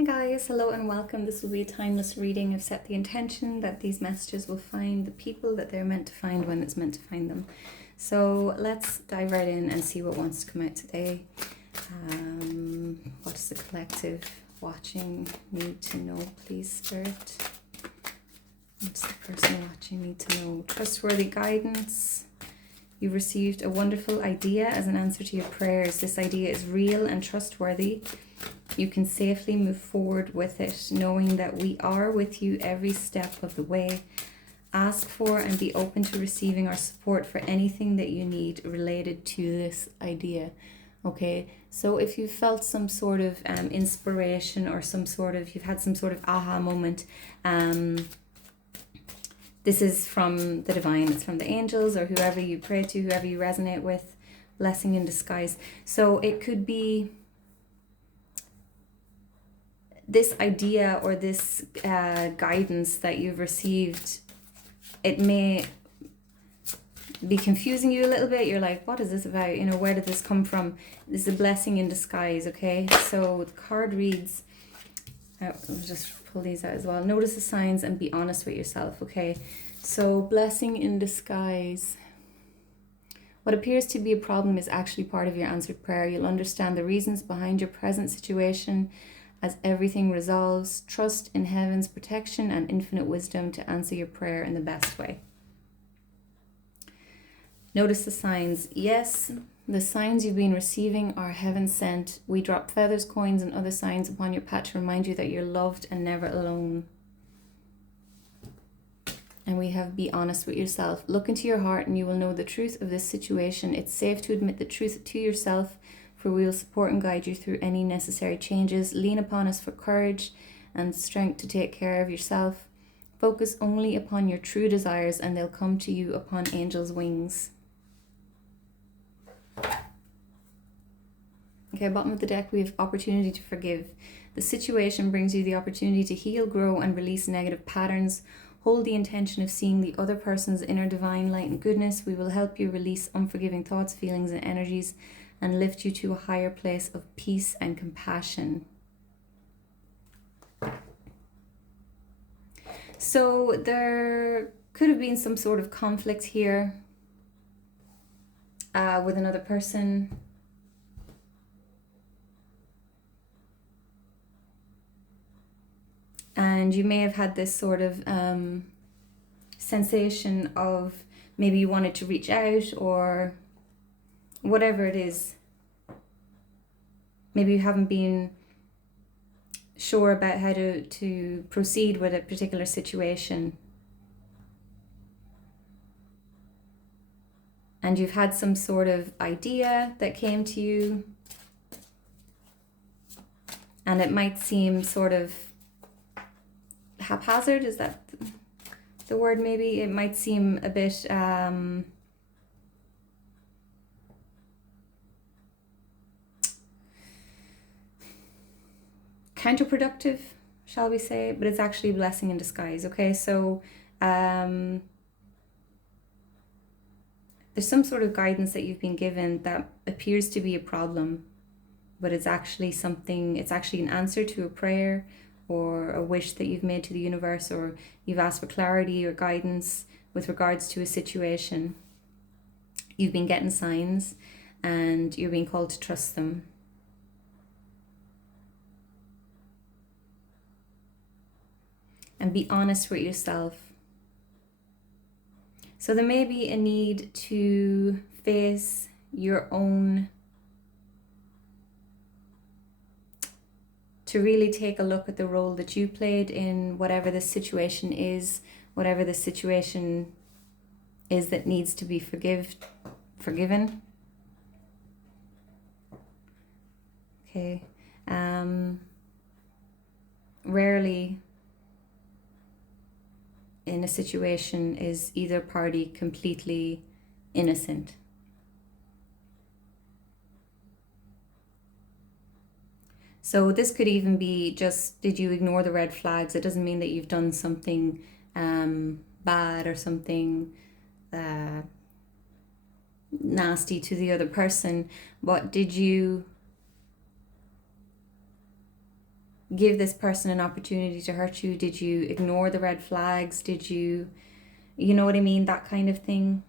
Hi guys, hello and welcome. This will be a timeless reading. I've set the intention that these messages will find the people that they're meant to find when it's meant to find them. So let's dive right in and see what wants to come out today. What does the collective watching need to know, please, Spirit? What's the person watching need to know? Trustworthy guidance. You've received a wonderful idea as an answer to your prayers. This idea is real and trustworthy. You can safely move forward with it, knowing that we are with you every step of the way. Ask for and be open to receiving our support for anything that you need related to this idea. Okay, so if you felt some sort of inspiration or you've had some sort of aha moment, this is from the divine, it's from the angels or whoever you pray to, whoever you resonate with, blessing in disguise. So it could be this idea or this guidance that you've received. It may be confusing you a little bit. You're like, what is this about? Where did this come from? This is a blessing in disguise, okay? So the card reads, I'll just pull these out as well. Notice the signs and be honest with yourself, okay? So blessing in disguise. What appears to be a problem is actually part of your answered prayer. You'll understand the reasons behind your present situation as everything resolves. Trust in heaven's protection and infinite wisdom to answer your prayer in the best way. Notice the signs. Yes, the signs you've been receiving are heaven sent. We drop feathers, coins, and other signs upon your path to remind you that you're loved and never alone. And we have be honest with yourself. Look into your heart and you will know the truth of this situation. It's safe to admit the truth to yourself, for we will support and guide you through any necessary changes. Lean upon us for courage and strength to take care of yourself. Focus only upon your true desires and they'll come to you upon angels' wings. Okay, bottom of the deck, we have opportunity to forgive. The situation brings you the opportunity to heal, grow, and release negative patterns. Hold the intention of seeing the other person's inner divine light and goodness. We will help you release unforgiving thoughts, feelings, and energies and lift you to a higher place of peace and compassion. So there could have been some sort of conflict here with another person. And you may have had this sort of sensation of maybe you wanted to reach out or whatever it is. Maybe you haven't been sure about how to proceed with a particular situation. And you've had some sort of idea that came to you. And it might seem sort of haphazard, is that the word maybe? It might seem a bit counterproductive, shall we say, but it's actually a blessing in disguise, okay? So there's some sort of guidance that you've been given that appears to be a problem, but it's actually an answer to a prayer or a wish that you've made to the universe, or you've asked for clarity or guidance with regards to a situation. You've been getting signs and you're being called to trust them. And be honest with yourself. So there may be a need to face your own, to really take a look at the role that you played in whatever the situation is that needs to be forgiven. Okay. Rarely in a situation is either party completely innocent. So this could even be just, did you ignore the red flags? It doesn't mean that you've done something bad or something nasty to the other person, but did you give this person an opportunity to hurt you? Did you ignore the red flags? Did you, you know what I mean? That kind of thing.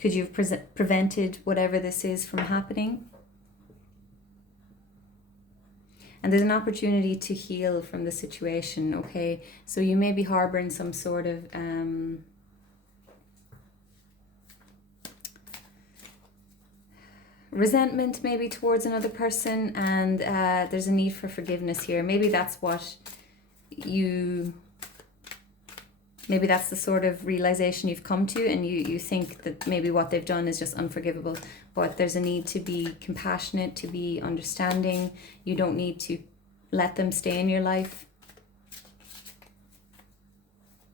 Could you have prevented whatever this is from happening? And there's an opportunity to heal from the situation, okay? So you may be harboring some sort of resentment maybe towards another person, and there's a need for forgiveness here. Maybe that's what maybe that's the sort of realization you've come to, and you think that maybe what they've done is just unforgivable. But there's a need to be compassionate, to be understanding. You don't need to let them stay in your life,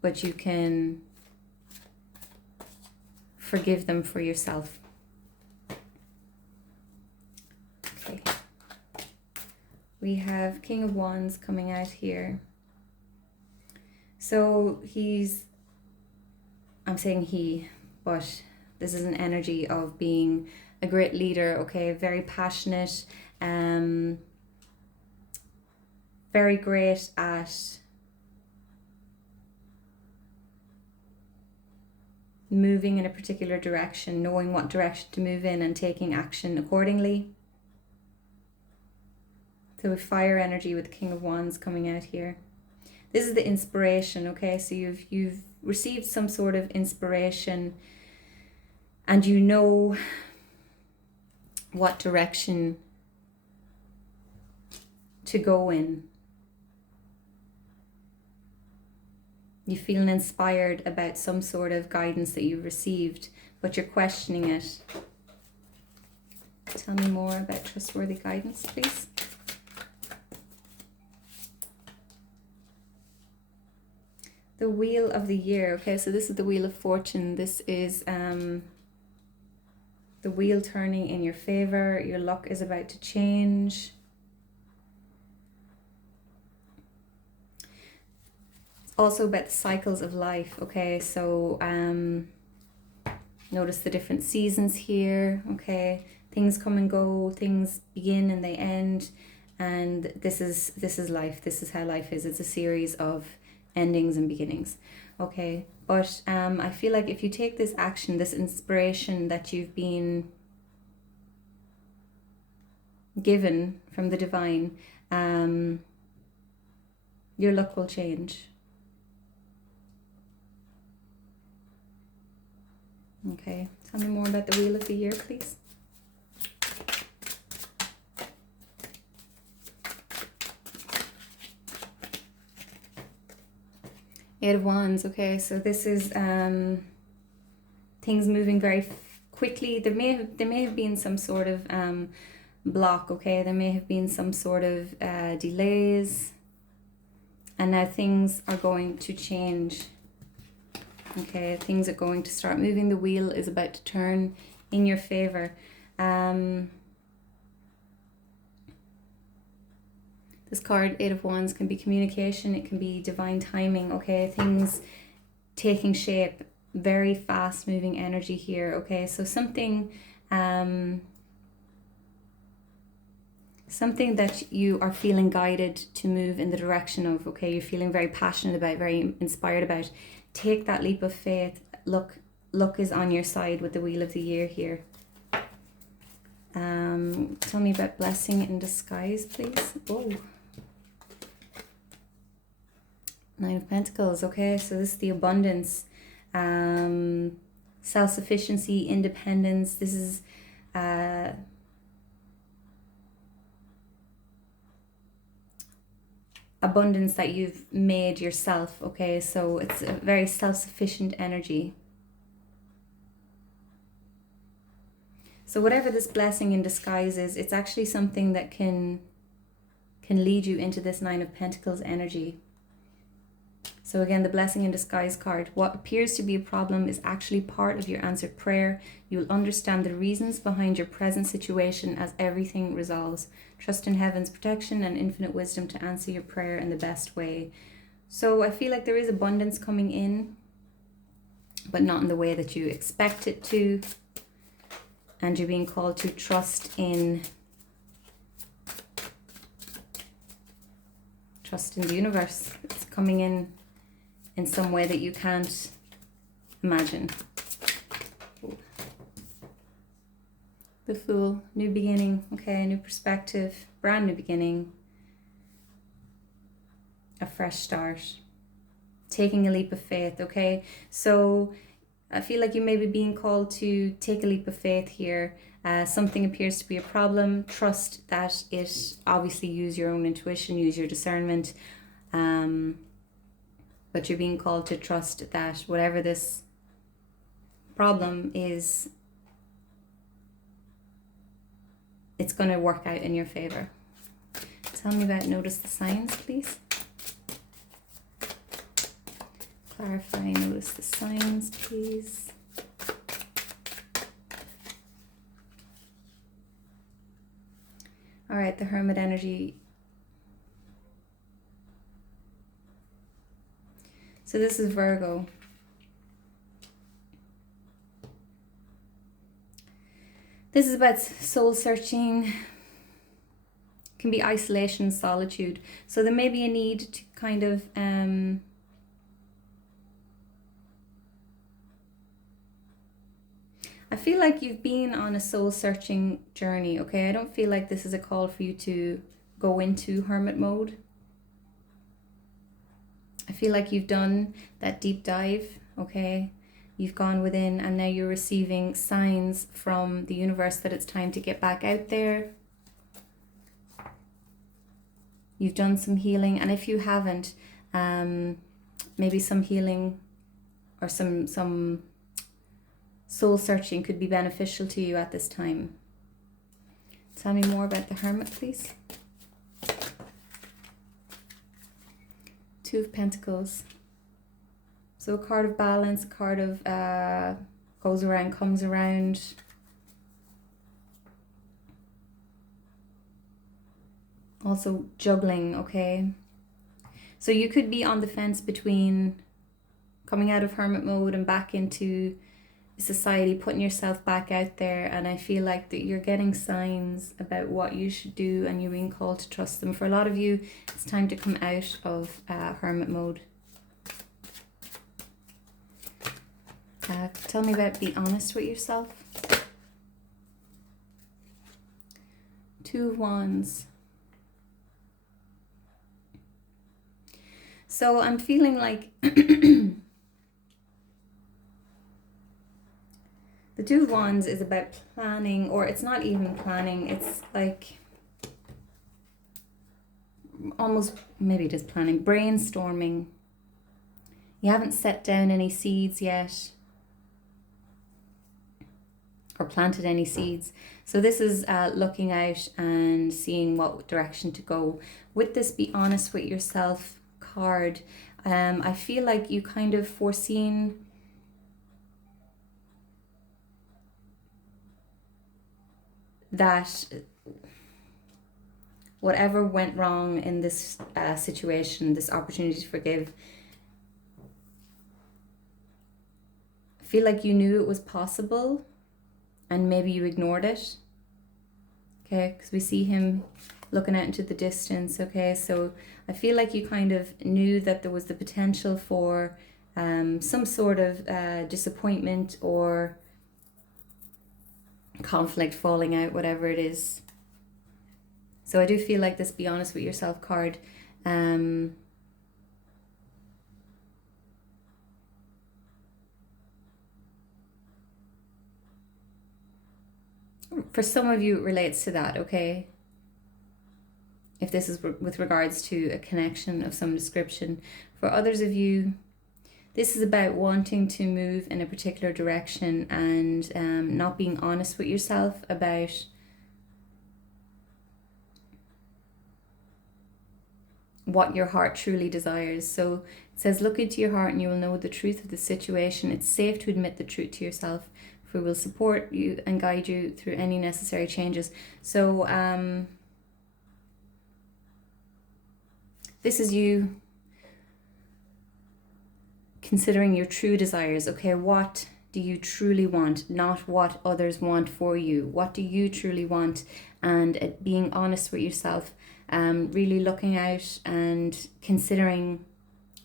but you can forgive them for yourself. Okay. We have King of Wands coming out here. So I'm saying he, but this is an energy of being a great leader, okay? Very passionate, very great at moving in a particular direction, knowing what direction to move in and taking action accordingly. So with fire energy with King of Wands coming out here. This is the inspiration, okay? So you've received some sort of inspiration, and you know what direction to go in. You're feeling inspired about some sort of guidance that you've received, but you're questioning it. Tell me more about trustworthy guidance, please. The Wheel of the Year. Okay, so this is the Wheel of Fortune. This is the wheel turning in your favor. Your luck is about to change. It's also about the cycles of life. Okay, so notice the different seasons here. Okay, things come and go, things begin and they end, and this is life. This is how life is. It's a series of endings and beginnings, okay? But I feel like if you take this action, this inspiration that you've been given from the divine, your luck will change. Okay, tell me more about the Wheel of the Year, please. Eight of Wands, okay, so this is things moving very quickly. There may have been some sort of block, okay, there may have been some sort of delays, and now things are going to change. Okay, things are going to start moving. The wheel is about to turn in your favor. This card, Eight of Wands, can be communication. It can be divine timing, okay? Things taking shape. Very fast moving energy here, okay? So something that you are feeling guided to move in the direction of, okay? You're feeling very passionate about, very inspired about. Take that leap of faith. Luck is on your side with the Wheel of the Year here. Tell me about blessing in disguise, please. Oh. Nine of Pentacles, okay, so this is the abundance, self-sufficiency, independence. This is abundance that you've made yourself, okay, so it's a very self-sufficient energy. So whatever this blessing in disguise is, it's actually something that can lead you into this Nine of Pentacles energy. So again, the blessing in disguise card. What appears to be a problem is actually part of your answered prayer. You will understand the reasons behind your present situation as everything resolves. Trust in heaven's protection and infinite wisdom to answer your prayer in the best way. So I feel like there is abundance coming in, but not in the way that you expect it to. And you're being called to trust in trust in the universe. It's coming in some way that you can't imagine. The Fool, new beginning, okay, new perspective, brand new beginning, a fresh start, taking a leap of faith, okay? So I feel like you may be being called to take a leap of faith here. Something appears to be a problem. Trust that it, obviously use your own intuition, use your discernment, but you're being called to trust that whatever this problem is, it's going to work out in your favor. Tell me about notice the signs, please. Clarify, notice the signs, please. All right, the Hermit energy. So this is Virgo. This is about soul searching. Can be isolation, solitude. So there may be a need to kind of I feel like you've been on a soul searching journey, okay? I don't feel like this is a call for you to go into hermit mode. I feel like you've done that deep dive, okay? You've gone within and now you're receiving signs from the universe that it's time to get back out there. You've done some healing, and if you haven't, maybe some healing or some soul searching could be beneficial to you at this time. Tell me more about the Hermit, please. Two of Pentacles. So a card of balance, a card of goes around, comes around. Also juggling, okay? So you could be on the fence between coming out of hermit mode and back into society, putting yourself back out there, and I feel like that you're getting signs about what you should do and you're being called to trust them. For a lot of you, it's time to come out of hermit mode. Tell me about be honest with yourself. Two of Wands. So I'm feeling like the Two of Wands is about planning, or it's not even planning, it's like almost, maybe it is planning, brainstorming. You haven't set down any seeds yet or planted any seeds. So this is looking out and seeing what direction to go. With this be honest with yourself card, I feel like you kind of foreseen that whatever went wrong in this situation, this opportunity to forgive, I feel like you knew it was possible and maybe you ignored it, okay? Because we see him looking out into the distance, okay? So I feel like you kind of knew that there was the potential for some sort of disappointment or conflict, falling out, whatever it is. So I do feel like this be honest with yourself card for some of you it relates to that, okay? If this is with regards to a connection of some description. For others of you, this is about wanting to move in a particular direction and not being honest with yourself about what your heart truly desires. So it says, look into your heart and you will know the truth of the situation. It's safe to admit the truth to yourself, for we will support you and guide you through any necessary changes. So this is you considering your true desires, okay? What do you truly want, not what others want for you. What do you truly want? And being honest with yourself, really looking out and considering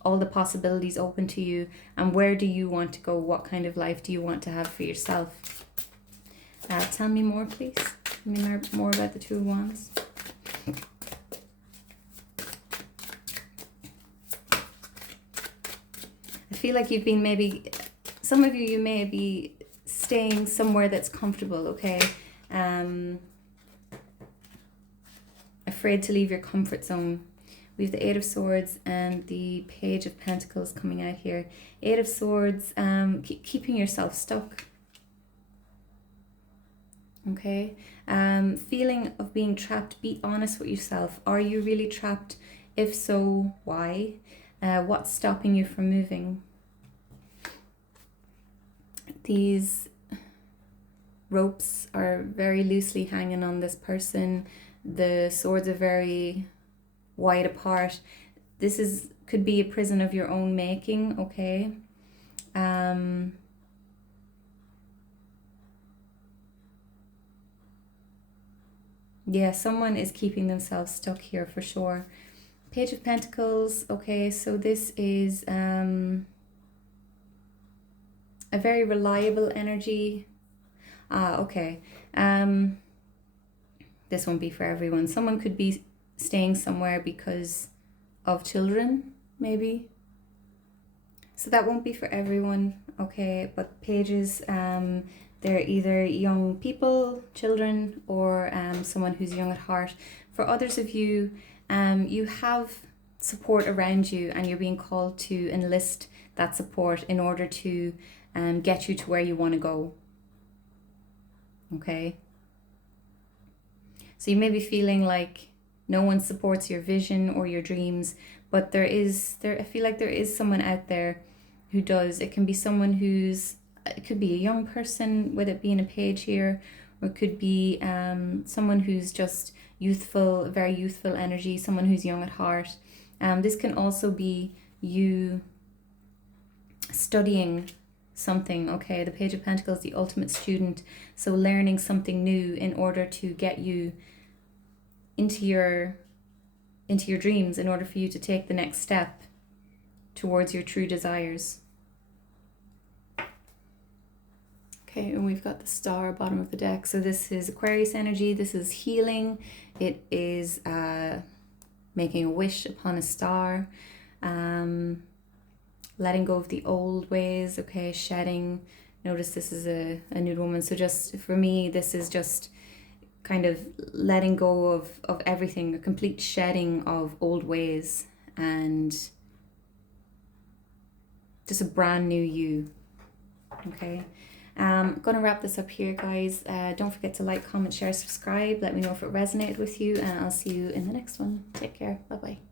all the possibilities open to you, and where do you want to go? What kind of life do you want to have for yourself? Tell me more, please. Tell me more about the Two of Wands. I feel like you've been maybe, some of you may be staying somewhere that's comfortable, okay? Afraid to leave your comfort zone. We have the Eight of Swords and the Page of Pentacles coming out here. Eight of Swords, keeping yourself stuck. Okay, feeling of being trapped. Be honest with yourself. Are you really trapped? If so, why? What's stopping you from moving? These ropes are very loosely hanging on this person. The swords are very wide apart. This could be a prison of your own making, okay? Yeah, someone is keeping themselves stuck here for sure. Page of Pentacles, okay, so this is a very reliable energy. Okay. This won't be for everyone. Someone could be staying somewhere because of children, maybe. So that won't be for everyone, okay? But pages, they're either young people, children, or someone who's young at heart. For others of you, you have support around you, and you're being called to enlist that support in order to get you to where you want to go. Okay? So you may be feeling like no one supports your vision or your dreams, but I feel like there is someone out there who does. It can be someone it could be a young person, with it being a page here, or it could be someone who's just youthful, very youthful energy, someone who's young at heart. This can also be you studying something, okay? The Page of Pentacles, the ultimate student. So learning something new in order to get you into your dreams, in order for you to take the next step towards your true desires. Okay, and we've got the Star bottom of the deck. So this is Aquarius energy. This is healing. It is making a wish upon a star. Letting go of the old ways, okay, shedding. Notice this is a nude woman. So just for me, this is just kind of letting go of everything, a complete shedding of old ways, and just a brand new you, okay? I'm going to wrap this up here, guys. Don't forget to like, comment, share, subscribe. Let me know if it resonated with you, and I'll see you in the next one. Take care. Bye-bye.